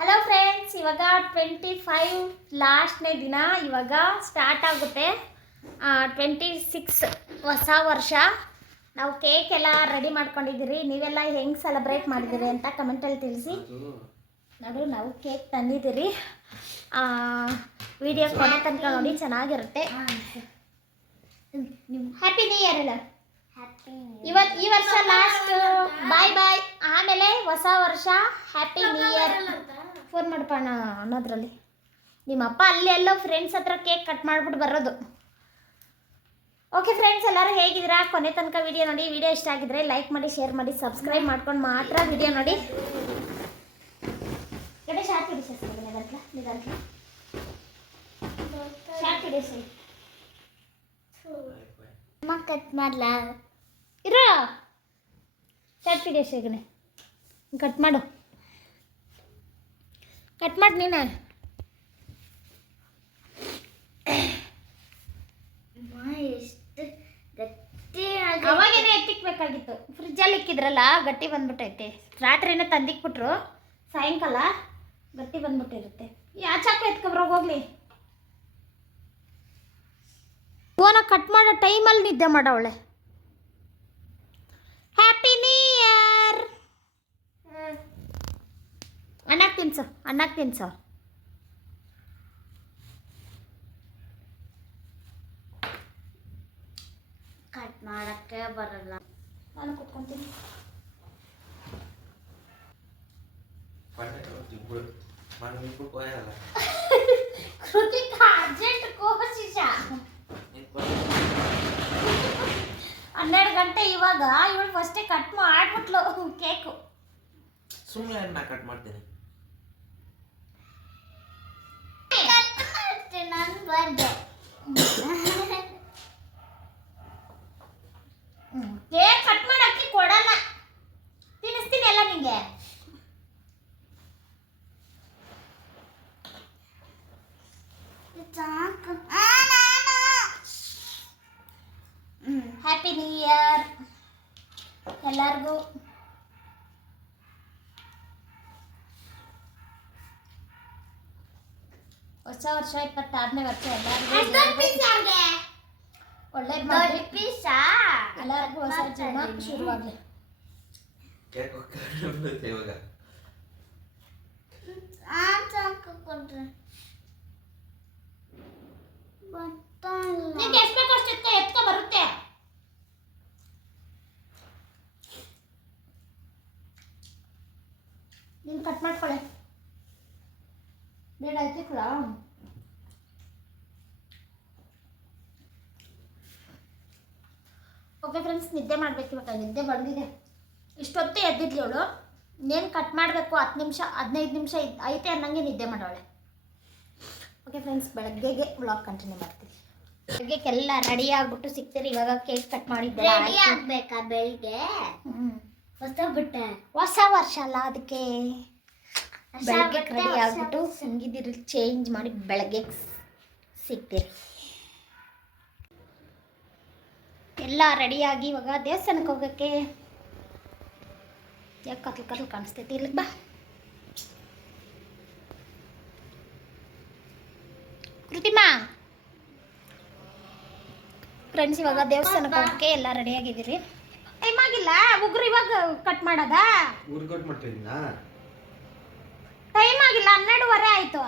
Hello friends, ಇವಾಗ 25 ಲಾಸ್ಟ್ನೇ ದಿನ. ಇವಾಗ ಸ್ಟಾರ್ಟ್ ಆಗುತ್ತೆ 26 ಹೊಸ ವರ್ಷ. ನಾವು ಕೇಕ್ ಎಲ್ಲ ರೆಡಿ ಮಾಡ್ಕೊಂಡಿದ್ದೀರಿ. ನೀವೆಲ್ಲ ಹೆಂಗೆ ಸೆಲೆಬ್ರೇಟ್ ಮಾಡಿದ್ದೀರಿ ಅಂತ ಕಮೆಂಟಲ್ಲಿ ತಿಳಿಸಿ. ನೋಡು, ನಾವು ಕೇಕ್ ತಂದಿದ್ದೀರಿ. ವಿಡಿಯೋ ಕೊನೆ ತನಕ ನೋಡಿ, ಚೆನ್ನಾಗಿರುತ್ತೆ. ಹ್ಯಾಪಿ ನ್ಯೂ ಇಯರ್ ಎಲ್ಲ. ಈ ವರ್ಷ ಲಾಸ್ಟ್. ಬಾಯ್ ಬಾಯ್. ಆಮೇಲೆ ಹೊಸ ವರ್ಷ. Happy new year. ಫೋನ್ ಮಾಡ್ಪಣ್ಣ ಅನ್ನೋದ್ರಲ್ಲಿ ನಿಮ್ಮಪ್ಪ ಅಲ್ಲಿ ಎಲ್ಲೋ ಫ್ರೆಂಡ್ಸ್ ಹತ್ರ ಕೇಕ್ ಕಟ್ ಮಾಡಿಬಿಟ್ಟು ಬರೋದು. ಓಕೆ ಫ್ರೆಂಡ್ಸ್, ಎಲ್ಲರೂ ಹೇಗಿದ್ದೀರಾ? ಕೊನೆ ತನಕ ವಿಡಿಯೋ ನೋಡಿ. ವಿಡಿಯೋ ಇಷ್ಟ ಆಗಿದ್ರೆ ಲೈಕ್ ಮಾಡಿ, ಶೇರ್ ಮಾಡಿ, ಸಬ್ಸ್ಕ್ರೈಬ್ ಮಾಡ್ಕೊಂಡು ಮಾತ್ರ ವಿಡಿಯೋ ನೋಡಿ. ಗಣೇಶ ಹಾಕಿ ಕಟ್ ಮಾಡಲಾ ಇರೋ ಶಾರ್ಟ್ ವಿಡಿಯೋಸ್ಗನೆ ಕಟ್ ಮಾಡು. ಕಟ್ ಮಾಡಿ ನೀನು. ಅವಾಗೇನೆ ಎತ್ತಿಕ್ಬೇಕಾಗಿತ್ತು. ಫ್ರಿಜ್ಜಲ್ಲಿ ಇಕ್ಕಿದ್ರಲ್ಲ, ಗಟ್ಟಿ ಬಂದ್ಬಿಟ್ಟೈತೆ. ರಾತ್ರಿನ ತಂದಿಕ್ಬಿಟ್ರು, ಸಾಯಂಕಾಲ ಗಟ್ಟಿ ಬಂದ್ಬಿಟ್ಟಿರುತ್ತೆ. ಯಾಚಾಕು ಎತ್ಕೊಬ್ರೋಗಿ ಹೋಗ್ಲಿ. ಫೋನ ಕಟ್ ಮಾಡೋ ಟೈಮಲ್ಲಿ ನಿದ್ದೆ ಮಾಡವಳೆ. Happy new year. ಅನ್ನಕ್ಕೆ ತಿನ್ಸು. ಕಟ್ ಮಾಡಕ್ಕೆ ಬರಲ್ಲ. ನಾನು ಕುತ್ಕೊಂತೀನಿ. ಕೃತಿಕ ಅರ್ಜೆಂಟ್ ಕೋಶಿಶ 12 ಗಂಟೆ ಇವಾಗ. ಇವಳು ಫಸ್ಟೇ ಕಟ್ ಮಾಡ್ಬಿಟ್ಲು ಕೇಕು. ಸುಮ್ಮನೆ ನಾ ಕಟ್ ಮಾಡ್ತೀನಿ. ಕೇಕ್ ಕಟ್ ಮಾಡಕ್ಕೆ ಕೊಡಲ್ಲ. ತಿನ್ನಿಸ್ತೀನಿ ಎಲ್ಲ ನಿಂಗೆ. ಹ್ಯಾಪಿ ನ್ಯೂ ಇಯರ್ ಎಲ್ಲರಿಗೂ. ಹೊಸ ವರ್ಷ 26ನೇ ವರ್ಷ ಎಲ್ಲರಿಗೂ ಒಳ್ಳೇದು ಮಾಡಿ. ಎಲ್ಲರಿಗೂ ಹೊಸ ಜೀವನ ಶುರುವಾಗಲಿ. ನಿಂಗೆ ಎಷ್ಟು ಬೇಕು ಅಷ್ಟು ಎತ್ಕೊ ಬರುತ್ತೆ. ನೀನು ಕಟ್ ಮಾಡ್ಕೊಳ್ಳೆ. ಬೇಡ ಎತ್ತಿಕ್ಲ. ಓಕೆ ಫ್ರೆಂಡ್ಸ್, ನಿದ್ದೆ ಮಾಡಬೇಕು. ಇವಾಗ ನಿದ್ದೆ ಬಂದಿದೆ. ಇಷ್ಟೊತ್ತೇ ಎದ್ದಿದ್ಲಿ ಅವಳು. ಇನ್ನೇನು ಕಟ್ ಮಾಡಬೇಕು. 10 ನಿಮಿಷ 15 ನಿಮಿಷ ಐತೆ ಅನ್ನಂಗೆ ನಿದ್ದೆ ಮಾಡೋಳೆ. ಓಕೆ ಫ್ರೆಂಡ್ಸ್, ಬೆಳಗ್ಗೆಗೆ ವ್ಲಾಗ್ ಕಂಟಿನ್ಯೂ ಮಾಡ್ತೀವಿ. ಬೆಳಗ್ಗೆಲ್ಲ ರೆಡಿ ಆಗ್ಬಿಟ್ಟು ಸಿಗ್ತೀರಿ. ಇವಾಗ ಕೇಕ್ ಕಟ್ ಮಾಡಿದ್ದೆ. ಆಗ್ಬೇಕಾ ಬೆಳಿಗ್ಗೆ? ಹೊಸ ವರ್ಷ ಅಲ್ಲ, ಅದಕ್ಕೆ ಬೆಳಗ್ಗೆ ರೆಡಿ ಆಗ್ಬಿಟ್ಟು ಸಂಗೀತ ಚೇಂಜ್ ಮಾಡಿ ಬೆಳಗ್ಗೆ ಸಿಗ್ತೀರಿ. ಎಲ್ಲ ರೆಡಿಯಾಗಿ ಇವಾಗ ದೇವಸ್ಥಾನಕ್ಕೆ ಹೋಗೋಕ್ಕೆ. ಯಾಕೆ ಕತ್ಲು ಕಾಣಿಸ್ತೈತಿ? ಇಲ್ಲಿಗೆ ಬಾ. ಕೃತಿಮಾ ಫ್ರೆಂಡ್ಸ್, ಇವಾಗ ದೇವಸ್ಥಾನಕ್ಕೆ ಹೋಗೋಕ್ಕೆ ಎಲ್ಲ ರೆಡಿಯಾಗಿದ್ದೀರಿ. ಟೈಮ್ ಆಗಿಲ್ಲ. ಉಗುರು ಇವಾಗ ಕಟ್ ಮಾಡೋದಾ? ಟೈಮ್ ಆಗಿಲ್ಲ. 12:30 ಆಯಿತು.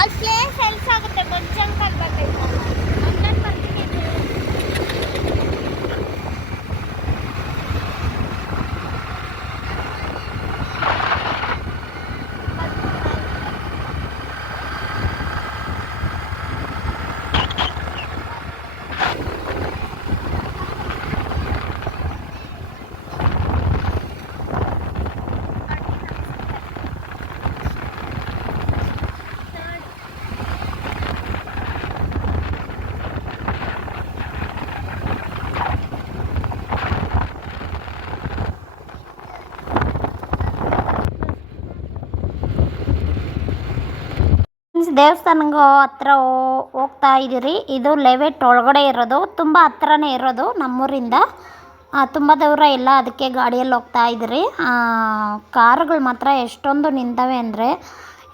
Al place ದೇವಸ್ಥಾನಕ್ಕೆ ಹತ್ರ ಹೋಗ್ತಾ ಇದ್ದೀರಿ. ಇದು ಲೆವೆಟ್ ಒಳಗಡೆ ಇರೋದು, ತುಂಬ ಹತ್ರನೇ ಇರೋದು ನಮ್ಮೂರಿಂದ. ತುಂಬ ದೂರ ಇಲ್ಲ, ಅದಕ್ಕೆ ಗಾಡಿಯಲ್ಲಿ ಹೋಗ್ತಾ ಇದ್ದೀರಿ. ಕಾರುಗಳು ಮಾತ್ರ ಎಷ್ಟೊಂದು ನಿಂತವೆ ಅಂದರೆ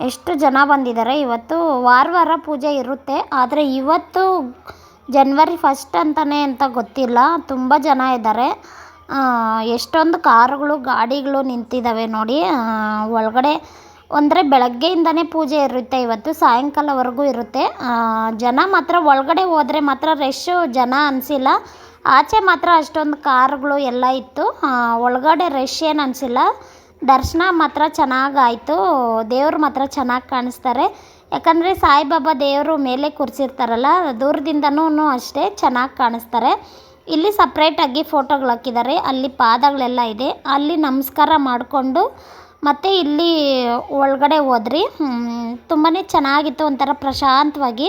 ಎಷ್ಟು ಜನ ಬಂದಿದ್ದಾರೆ. ಇವತ್ತು ವಾರ ಪೂಜೆ ಇರುತ್ತೆ, ಆದರೆ ಇವತ್ತು ಜನವರಿ 1 ಅಂತಲೇ ಅಂತ ಗೊತ್ತಿಲ್ಲ, ತುಂಬ ಜನ ಇದ್ದಾರೆ. ಎಷ್ಟೊಂದು ಕಾರುಗಳು ಗಾಡಿಗಳು ನಿಂತಿದ್ದಾವೆ ನೋಡಿ. ಒಳಗಡೆ ಅಂದರೆ ಬೆಳಗ್ಗೆಯಿಂದನೇ ಪೂಜೆ ಇರುತ್ತೆ, ಇವತ್ತು ಸಾಯಂಕಾಲವರೆಗೂ ಇರುತ್ತೆ. ಜನ ಮಾತ್ರ ಒಳಗಡೆ ಹೋದರೆ ಮಾತ್ರ ರಶ್ಶು ಜನ ಅನಿಸಿಲ್ಲ. ಆಚೆ ಮಾತ್ರ ಅಷ್ಟೊಂದು ಕಾರುಗಳು ಎಲ್ಲ ಇತ್ತು. ಒಳಗಡೆ ರಶ್ ಏನು ಅನಿಸಿಲ್ಲ. ದರ್ಶನ ಮಾತ್ರ ಚೆನ್ನಾಗಾಯಿತು. ದೇವ್ರು ಮಾತ್ರ ಚೆನ್ನಾಗಿ ಕಾಣಿಸ್ತಾರೆ. ಯಾಕಂದರೆ ಸಾಯಿಬಾಬಾ ದೇವರು ಮೇಲೆ ಕೂರಿಸಿರ್ತಾರಲ್ಲ, ದೂರದಿಂದನೂ ಅಷ್ಟೇ ಚೆನ್ನಾಗಿ ಕಾಣಿಸ್ತಾರೆ. ಇಲ್ಲಿ ಸಪ್ರೇಟಾಗಿ ಫೋಟೋಗಳು ಹಾಕಿದ್ದಾರೆ. ಅಲ್ಲಿ ಪಾದಗಳೆಲ್ಲ ಇದೆ, ಅಲ್ಲಿ ನಮಸ್ಕಾರ ಮಾಡಿಕೊಂಡು ಮತ್ತು ಇಲ್ಲಿ ಒಳಗಡೆ ಹೋದ್ರಿ. ತುಂಬಾ ಚೆನ್ನಾಗಿತ್ತು, ಒಂಥರ ಪ್ರಶಾಂತವಾಗಿ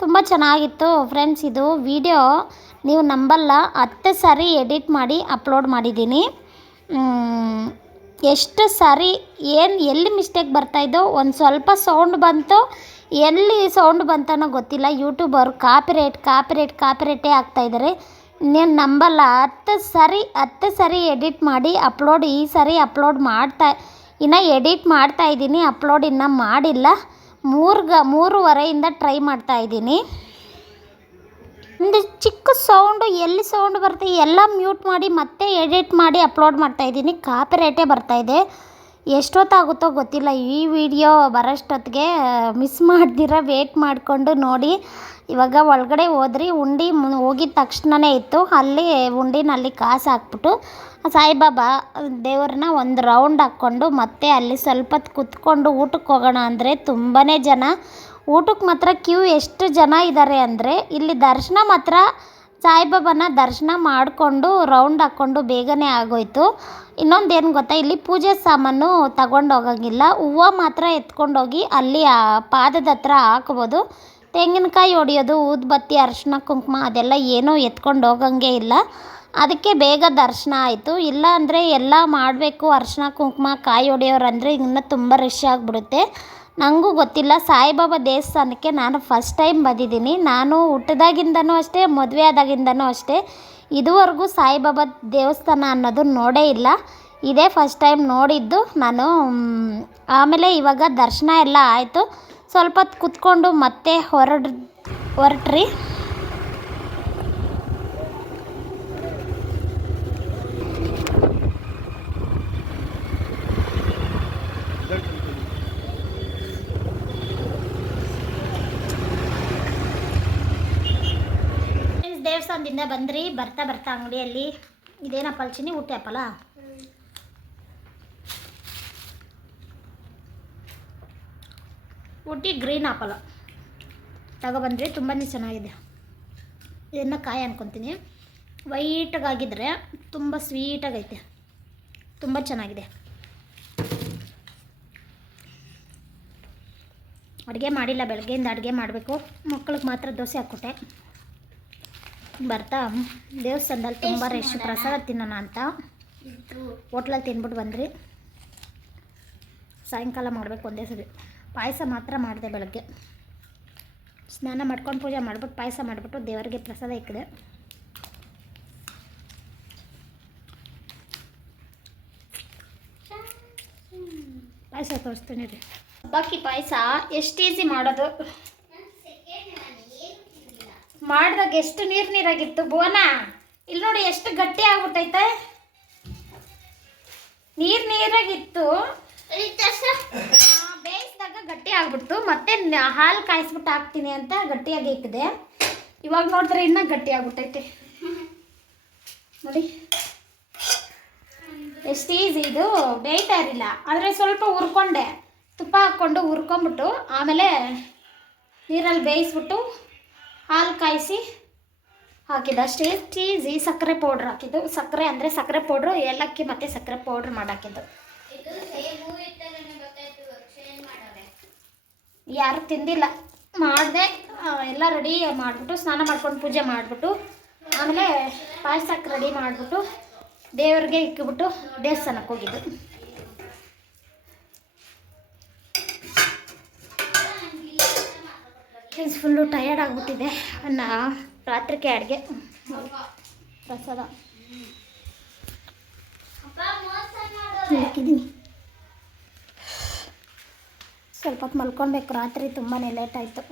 ತುಂಬ ಚೆನ್ನಾಗಿತ್ತು ಫ್ರೆಂಡ್ಸ್. ಇದು ವಿಡಿಯೋ ನೀವು ನಂಬಲ್ಲ, 10 ಸಾರಿ ಎಡಿಟ್ ಮಾಡಿ ಅಪ್ಲೋಡ್ ಮಾಡಿದ್ದೀನಿ. ಎಷ್ಟು ಸಾರಿ ಎಲ್ಲಿ ಮಿಸ್ಟೇಕ್ ಬರ್ತಾಯಿದ್ದೋ, ಒಂದು ಸ್ವಲ್ಪ ಸೌಂಡ್ ಬಂತು, ಎಲ್ಲಿ ಸೌಂಡ್ ಬಂತನೋ ಗೊತ್ತಿಲ್ಲ. ಯೂಟ್ಯೂಬರು ಕಾಪಿರೇಟೇ ಆಗ್ತಾಯಿದ್ದಾರೆ. ನೀನು ನಂಬಲ್ಲ, 10 ಸಾರಿ ಎಡಿಟ್ ಮಾಡಿ ಅಪ್ಲೋಡ್, ಈ ಸಾರಿ ಅಪ್ಲೋಡ್ ಇನ್ನು ಎಡಿಟ್ ಮಾಡ್ತಾಯಿದ್ದೀನಿ, ಅಪ್ಲೋಡ್ ಇನ್ನೂ ಮಾಡಿಲ್ಲ. 3:30 ಟ್ರೈ ಮಾಡ್ತಾಯಿದ್ದೀನಿ. ಒಂದು ಚಿಕ್ಕ ಸೌಂಡು, ಎಲ್ಲಿ ಸೌಂಡ್ ಬರ್ತದೆ ಎಲ್ಲ ಮ್ಯೂಟ್ ಮಾಡಿ ಮತ್ತೆ ಎಡಿಟ್ ಮಾಡಿ ಅಪ್ಲೋಡ್ ಮಾಡ್ತಾಯಿದ್ದೀನಿ. ಕಾಪಿರೇಟೇ ಬರ್ತಾಯಿದೆ. ಎಷ್ಟೊತ್ತಾಗುತ್ತೋ ಗೊತ್ತಿಲ್ಲ. ಈ ವಿಡಿಯೋ ಬರೋಷ್ಟೊತ್ತಿಗೆ ಮಿಸ್ ಮಾಡ್ದಿರ ವೇಟ್ ಮಾಡಿಕೊಂಡು ನೋಡಿ. ಇವಾಗ ಒಳಗಡೆ ಹೋದ್ರಿ. ಉಂಡಿ ಹೋಗಿದ ತಕ್ಷಣವೇ ಇತ್ತು. ಅಲ್ಲಿ ಉಂಡಿನಲ್ಲಿ ಕಾಸು ಹಾಕ್ಬಿಟ್ಟು ಸಾಯಿಬಾಬಾ ದೇವ್ರನ್ನ ಒಂದು ರೌಂಡ್ ಹಾಕ್ಕೊಂಡು ಮತ್ತೆ ಅಲ್ಲಿ ಸ್ವಲ್ಪ ಹೊತ್ತು ಕೂತ್ಕೊಂಡು ಊಟಕ್ಕೆ ಹೋಗೋಣ ಅಂದರೆ ತುಂಬಾ ಜನ. ಊಟಕ್ಕೆ ಮಾತ್ರ ಕ್ಯೂ ಎಷ್ಟು ಜನ ಇದ್ದಾರೆ ಅಂದರೆ, ಇಲ್ಲಿ ದರ್ಶನ ಮಾತ್ರ ಸಾಯಿಬಾಬಾನ ದರ್ಶನ ಮಾಡಿಕೊಂಡು ರೌಂಡ್ ಹಾಕ್ಕೊಂಡು ಬೇಗನೆ ಆಗೋಯ್ತು. ಇನ್ನೊಂದೇನು ಗೊತ್ತಾ, ಇಲ್ಲಿ ಪೂಜೆ ಸಾಮಾನು ತಗೊಂಡು ಹೋಗೋಂಗಿಲ್ಲ. ಹೂವು ಮಾತ್ರ ಎತ್ಕೊಂಡೋಗಿ ಅಲ್ಲಿ ಆ ಪಾದದ ಹತ್ರ ಹಾಕ್ಬೋದು. ತೆಂಗಿನಕಾಯಿ ಹೊಡೆಯೋದು, ಊದುಬತ್ತಿ, ಅರಿಶಿನ ಕುಂಕುಮ ಅದೆಲ್ಲ ಏನೂ ಎತ್ಕೊಂಡು ಹೋಗೋಂಗೆ ಇಲ್ಲ. ಅದಕ್ಕೆ ಬೇಗ ದರ್ಶನ ಆಯಿತು. ಇಲ್ಲ ಅಂದರೆ ಎಲ್ಲ ಮಾಡಬೇಕು, ಅರಿಶಿನ ಕುಂಕುಮ ಕಾಯಿ ಹೊಡೆಯೋರು ಅಂದರೆ ಇನ್ನೂ ತುಂಬ ರಶ್ ಆಗಿಬಿಡುತ್ತೆ. ನನಗೂ ಗೊತ್ತಿಲ್ಲ. ಸಾಯಿಬಾಬಾ ದೇವಸ್ಥಾನಕ್ಕೆ ನಾನು ಫಸ್ಟ್ ಟೈಮ್ ಬಂದಿದ್ದೀನಿ. ನಾನು ಹುಟ್ಟಿದಾಗಿಂದನೂ ಅಷ್ಟೇ, ಮದುವೆ ಆದಾಗಿಂದನೂ ಅಷ್ಟೇ, ಇದುವರೆಗೂ ಸಾಯಿಬಾಬಾ ದೇವಸ್ಥಾನ ಅನ್ನೋದು ನೋಡೇ ಇಲ್ಲ. ಇದೇ ಫಸ್ಟ್ ಟೈಮ್ ನೋಡಿದ್ದು ನಾನು. ಆಮೇಲೆ ಇವಾಗ ದರ್ಶನ ಎಲ್ಲ ಆಯಿತು. ಸ್ವಲ್ಪ ಹೊತ್ತು ಕೂತ್ಕೊಂಡು ಮತ್ತೆ ಹೊರಟ್ರಿ. ದೇವಸ್ಥಾನದಿಂದ ಬಂದ್ರಿ. ಬರ್ತಾ ಅಂಗಡಿಯಲ್ಲಿ ಇದೇನಪ್ಪ ಚಿನ್ನಿ, ಊಟ ಆ್ಯಪಲ್ಲ, ಊಟಿ ಗ್ರೀನ್ ಆಪಲ್ ತಗೊಬಂದ್ರಿ. ತುಂಬಾ ಚೆನ್ನಾಗಿದೆ. ಇದನ್ನು ಕಾಯಿ ಅನ್ಕೊತೀನಿ. ವೈಟಾಗಿದ್ದರೆ ತುಂಬ ಸ್ವೀಟಾಗೈತೆ, ತುಂಬ ಚೆನ್ನಾಗಿದೆ. ಅಡುಗೆ ಮಾಡಿಲ್ಲ, ಬೆಳಗ್ಗೆಯಿಂದ ಅಡುಗೆ ಮಾಡಬೇಕು. ಮಕ್ಕಳಿಗೆ ಮಾತ್ರ ದೋಸೆ ಹಾಕ್ಕೊಟ್ಟೆ. ಬರ್ತಾ ದೇವಸ್ಥಾನದಲ್ಲಿ ತುಂಬ ರಶ್, ಪ್ರಸಾದ ತಿನ್ನೋಣ ಅಂತ ಹೋಟ್ಲಲ್ಲಿ ತಿನ್ಬಿಟ್ಟು ಬಂದ್ರಿ. ಸಾಯಂಕಾಲ ಮಾಡಬೇಕು ಒಂದೇ ಸರಿ. ಪಾಯಸ ಮಾತ್ರ ಮಾಡಿದೆ. ಬೆಳಗ್ಗೆ ಸ್ನಾನ ಮಾಡ್ಕೊಂಡು ಪೂಜೆ ಮಾಡಿಬಿಟ್ಟು ಪಾಯಸ ಮಾಡಿಬಿಟ್ಟು ದೇವರಿಗೆ ಪ್ರಸಾದ ಇಕ್ಕಿದೆ. ಪಾಯಸ ತೋರಿಸ್ತೀನಿ ರೀ. ಬಾಕಿ ಪಾಯಸ ಎಷ್ಟು ಈಸಿ ಮಾಡೋದು. ಮಾಡಿದಾಗ ಎಷ್ಟು ನೀರಾಗಿತ್ತು ಭುವನ, ಇಲ್ಲಿ ನೋಡಿ ಎಷ್ಟು ಗಟ್ಟಿ ಆಗ್ಬಿಟ್ಟೈತೆ. ನೀರಾಗಿತ್ತು, ಬೇಯಿಸಿದಾಗ ಗಟ್ಟಿ ಆಗ್ಬಿಡ್ತು. ಮತ್ತೆ ಹಾಲು ಕಾಯಿಸ್ಬಿಟ್ಟು ಹಾಕ್ತೀನಿ ಅಂತ ಗಟ್ಟಿಯಾಗಿ ಇಕ್ಕಿದೆ. ಇವಾಗ ನೋಡಿದ್ರೆ ಇನ್ನೂ ಗಟ್ಟಿ ಆಗ್ಬಿಟ್ಟೈತೆ ನೋಡಿ. ಎಷ್ಟು ಈಸಿ ಇದು, ಬೇಯ್ತಾ ಇರಲಿಲ್ಲ. ಆದರೆ ಸ್ವಲ್ಪ ಹುರ್ಕೊಂಡೆ, ತುಪ್ಪ ಹಾಕ್ಕೊಂಡು ಹುರ್ಕೊಂಬಿಟ್ಟು ಆಮೇಲೆ ನೀರಲ್ಲಿ ಬೇಯಿಸ್ಬಿಟ್ಟು ಹಾಲು ಕಾಯಿಸಿ ಹಾಕಿದ್ದು ಅಷ್ಟೇ. ಈಸಿ. ಸಕ್ಕರೆ ಪೌಡ್ರ್ ಹಾಕಿದ್ದು. ಸಕ್ಕರೆ ಅಂದರೆ ಸಕ್ಕರೆ ಪೌಡ್ರು, ಏಲಕ್ಕಿ ಮತ್ತು ಸಕ್ಕರೆ ಪೌಡ್ರ್ ಮಾಡಾಕಿದ್ದು. ಯಾರು ತಿಂದಿಲ್ಲ. ಮಾಡಿದೆ ಎಲ್ಲ ರೆಡಿ ಮಾಡಿಬಿಟ್ಟು ಸ್ನಾನ ಮಾಡ್ಕೊಂಡು ಪೂಜೆ ಮಾಡಿಬಿಟ್ಟು ಆಮೇಲೆ ಪಾಯಸಕ್ಕೆ ರೆಡಿ ಮಾಡಿಬಿಟ್ಟು ದೇವ್ರಿಗೆ ಇಕ್ಕಿಬಿಟ್ಟು ದೇವಸ್ಥಾನಕ್ಕೆ ಹೋಗಿದ್ದು. ಫ್ರೆಂಡ್ಸ್ ಫುಲ್ಲು ಟಯರ್ಡ್ ಆಗಿಬಿಟ್ಟಿದೆ. ರಾತ್ರಿಗೆ ಅಡುಗೆ ಪ್ರಸಾದ ಹಾಕಿದ್ದೀನಿ. ಸ್ವಲ್ಪ ಹೊತ್ತು ಮಲ್ಕೊಳ್ಬೇಕು, ರಾತ್ರಿ ತುಂಬಾ ಲೇಟ್ ಆಯಿತು.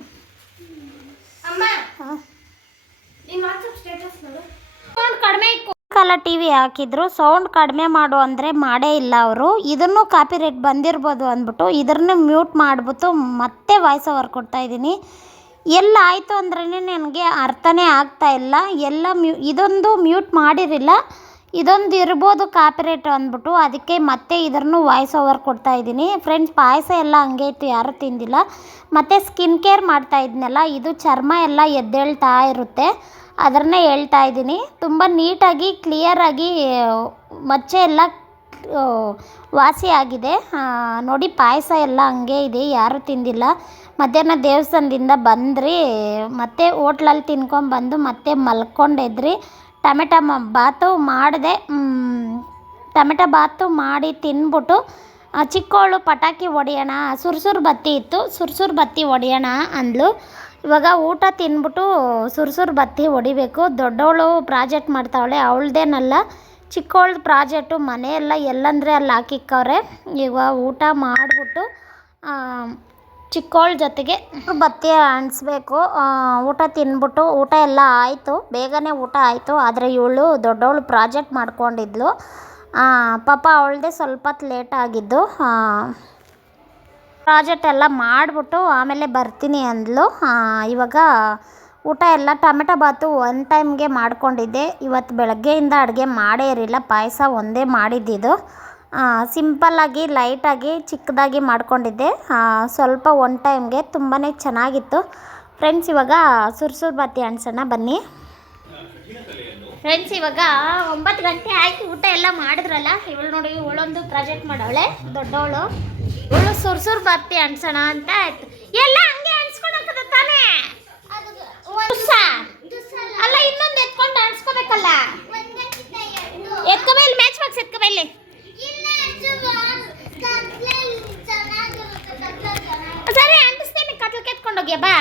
ಸೌಂಡ್ ಕಡಿಮೆ ಕಾಲ ಟಿ ವಿ ಹಾಕಿದ್ರು, ಸೌಂಡ್ ಕಡಿಮೆ ಮಾಡು ಅಂದರೆ ಮಾಡೇ ಇಲ್ಲ ಅವರು. ಇದನ್ನು ಕಾಪಿ ರೇಟ್ ಬಂದಿರ್ಬೋದು ಅಂದ್ಬಿಟ್ಟು ಇದನ್ನು ಮ್ಯೂಟ್ ಮಾಡಿಬಿಟ್ಟು ಮತ್ತೆ ವಾಯ್ಸ್ ಓವರ್ ಕೊಡ್ತಾಯಿದ್ದೀನಿ. ಎಲ್ಲ ಆಯಿತು ಅಂದ್ರೇ ನನಗೆ ಅರ್ಥನೇ ಆಗ್ತಾ ಇಲ್ಲ. ಎಲ್ಲ ಇದೊಂದು ಮ್ಯೂಟ್ ಮಾಡಿರಲಿಲ್ಲ, ಇದೊಂದು ಇರ್ಬೋದು ಕಾಪಿರೇಟ್ ಅಂದ್ಬಿಟ್ಟು ಅದಕ್ಕೆ ಮತ್ತೆ ಇದನ್ನು ವಾಯ್ಸ್ ಓವರ್ ಕೊಡ್ತಾಯಿದ್ದೀನಿ. ಫ್ರೆಂಡ್ಸ್ ಪಾಯಸ ಎಲ್ಲ ಹಂಗೆ ಇತ್ತು, ಯಾರೂ ತಿಂದಿಲ್ಲ. ಮತ್ತು ಸ್ಕಿನ್ ಕೇರ್ ಮಾಡ್ತಾ ಇದ್ನಲ್ಲ, ಇದು ಚರ್ಮ ಎಲ್ಲ ಎದ್ದೇಳ್ತಾ ಇರುತ್ತೆ, ಅದನ್ನೇ ಹೇಳ್ತಾ ಇದ್ದೀನಿ. ತುಂಬ ನೀಟಾಗಿ ಕ್ಲಿಯರಾಗಿ ಮಚ್ಚೆ ಎಲ್ಲ ವಾಸಿಯಾಗಿದೆ ನೋಡಿ. ಪಾಯಸ ಎಲ್ಲ ಹಂಗೆ ಇದೆ, ಯಾರೂ ತಿಂದಿಲ್ಲ. ಮಧ್ಯಾಹ್ನ ದೇವಸ್ಥಾನದಿಂದ ಬಂದ್ರಿ, ಮತ್ತೆ ಹೋಟ್ಲಲ್ಲಿ ತಿನ್ಕೊಂಬಂದು ಮತ್ತೆ ಮಲ್ಕೊಂಡಿದ್ರಿ. ಟೊಮೆಟೊ ಬಾತು ಮಾಡಿದೆ. ಟೊಮೆಟೊ ಬಾತು ಮಾಡಿ ತಿಂದ್ಬಿಟ್ಟು ಚಿಕ್ಕವಳು ಪಟಾಕಿ ಹೊಡೆಯೋಣ, ಸುರ್ಸುರು ಬತ್ತಿ ಇತ್ತು, ಸುರ್ಸುರು ಬತ್ತಿ ಹೊಡೆಯೋಣ ಅಂದ್ಲು. ಇವಾಗ ಊಟ ತಿಂದ್ಬಿಟ್ಟು ಸುರ್ಸುರು ಬತ್ತಿ ಹೊಡಿಬೇಕು. ದೊಡ್ಡವಳು ಪ್ರಾಜೆಕ್ಟ್ ಮಾಡ್ತಾವಳೆ, ಅವಳದೇನಲ್ಲ ಚಿಕ್ಕವಳ್ದು ಪ್ರಾಜೆಕ್ಟು. ಮನೆಯೆಲ್ಲ ಎಲ್ಲಂದರೆ ಅಲ್ಲಿ ಹಾಕಿಕ್ಕವ್ರೆ. ಈಗ ಊಟ ಮಾಡಿಬಿಟ್ಟು ಚಿಕ್ಕವಳ ಜೊತೆಗೆ ಬತ್ತಿ ಅಂಟಿಸ್ಬೇಕು. ಊಟ ತಿಂದ್ಬಿಟ್ಟು ಊಟ ಎಲ್ಲ ಆಯಿತು, ಬೇಗನೆ ಊಟ ಆಯಿತು. ಆದರೆ ಇವಳು ದೊಡ್ಡವಳು ಪ್ರಾಜೆಕ್ಟ್ ಮಾಡ್ಕೊಂಡಿದ್ಲು. ಪಾಪ ಅವಳದೇ ಸ್ವಲ್ಪ ಹೊತ್ತು ಲೇಟ್ ಆಗಿದ್ದು. ಪ್ರಾಜೆಕ್ಟ್ ಎಲ್ಲ ಮಾಡಿಬಿಟ್ಟು ಆಮೇಲೆ ಬರ್ತೀನಿ ಅಂದ್ಲು. ಇವಾಗ ಊಟ ಎಲ್ಲ ಟೊಮೆಟೊ ಬಾತು ಒನ್ ಟೈಮ್ಗೆ ಮಾಡ್ಕೊಂಡಿದ್ದೆ. ಇವತ್ತು ಬೆಳಗ್ಗೆಯಿಂದ ಅಡುಗೆ ಮಾಡೇ ಇರಲಿಲ್ಲ, ಪಾಯಸ ಒಂದೇ ಮಾಡಿದ್ದಿದ್ದು. ಸಿಂಪಲ್ಲಾಗಿ ಲೈಟಾಗಿ ಚಿಕ್ಕದಾಗಿ ಮಾಡ್ಕೊಂಡಿದ್ದೆ, ಸ್ವಲ್ಪ ಒನ್ ಟೈಮ್ಗೆ. ತುಂಬಾ ಚೆನ್ನಾಗಿತ್ತು. ಫ್ರೆಂಡ್ಸ್ ಇವಾಗ ಸುರ್ಸುರು ಬತ್ತಿ ಅಂಟಿಸೋಣ ಬನ್ನಿ. ಫ್ರೆಂಡ್ಸ್ ಇವಾಗ 9 ಗಂಟೆ ಆಯಿತು, ಊಟ ಎಲ್ಲ ಮಾಡಿದ್ರಲ್ಲ. ಇವಳು ನೋಡಿ, ಇವಳೊಂದು ಪ್ರಾಜೆಕ್ಟ್ ಮಾಡವಳೆ ದೊಡ್ಡವಳು. ಇವಳು ಸುರ್ಸುರು ಬತ್ತಿ ಅಂಟಿಸೋಣ ಅಂತ ಆಯ್ತು. ಎಲ್ಲ ಹಂಗೆ ಅಂಟಿಸ್ಕೊಳಕ್ಕದ ತಾನೇ ಅಲ್ಲ, ಇನ್ನೊಂದು ಎತ್ಕೊಂಡು ಅಂಟಿಸ್ಕೋಬೇಕಲ್ಲ. ಎತ್ಕೋಬೈಲಿ, ಮ್ಯಾಚ್ ಬಾಕ್ಸ್ ಎತ್ಕೋಬೈಲಿ. ಸರಿ ಅಂಟಿಸ್ತೇನೆ, ಕತ್ಲಕ್ಕೆ ಎತ್ಕೊಂಡೋಗ್ಯಾ ಬಾ.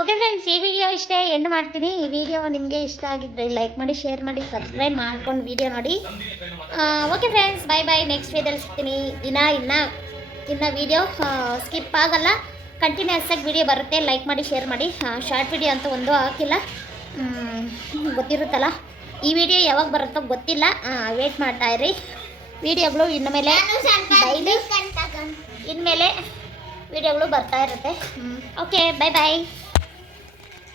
ಓಕೆ ಫ್ರೆಂಡ್ಸ್, ಈ ವಿಡಿಯೋ ಇಷ್ಟೇ ಎಂಡ್ ಮಾಡ್ತೀನಿ. ಈ ವಿಡಿಯೋ ನಿಮಗೆ ಇಷ್ಟ ಆಗಿದ್ದರೆ ಲೈಕ್ ಮಾಡಿ, ಶೇರ್ ಮಾಡಿ, ಸಬ್ಸ್ಕ್ರೈಬ್ ಮಾಡ್ಕೊಂಡು ವಿಡಿಯೋ ನೋಡಿ. ಓಕೆ ಫ್ರೆಂಡ್ಸ್, ಬಾಯ್ ಬಾಯ್. ನೆಕ್ಸ್ಟ್ ವಿಡಿಯೋದಲ್ಲಿ ಸಿಗ್ತೀನಿ. ಇನ್ನು ವಿಡಿಯೋ ಸ್ಕಿಪ್ ಆಗಲ್ಲ, ಕಂಟಿನ್ಯೂಸ್ ಆಗಿ ವಿಡಿಯೋ ಬರುತ್ತೆ. ಲೈಕ್ ಮಾಡಿ, ಶೇರ್ ಮಾಡಿ. ಶಾರ್ಟ್ ವಿಡಿಯೋ ಅಂತ ಒಂದು ಹಾಕಿಲ್ಲ, ಗೊತ್ತಿರುತ್ತಲ್ಲ. ಈ ವಿಡಿಯೋ ಯಾವಾಗ ಬರುತ್ತೋ ಗೊತ್ತಿಲ್ಲ, ವೇಟ್ ಮಾಡ್ತಾ ಇರಿ. ವಿಡಿಯೋಗಳು ಇನ್ಮೇಲೆ ಡೈಲಿ ಇನ್ಮೇಲೆ ವಿಡಿಯೋಗಳು ಬರ್ತಾ ಇರುತ್ತೆ. ಓಕೆ, ಬಾಯ್ ಬಾಯ್.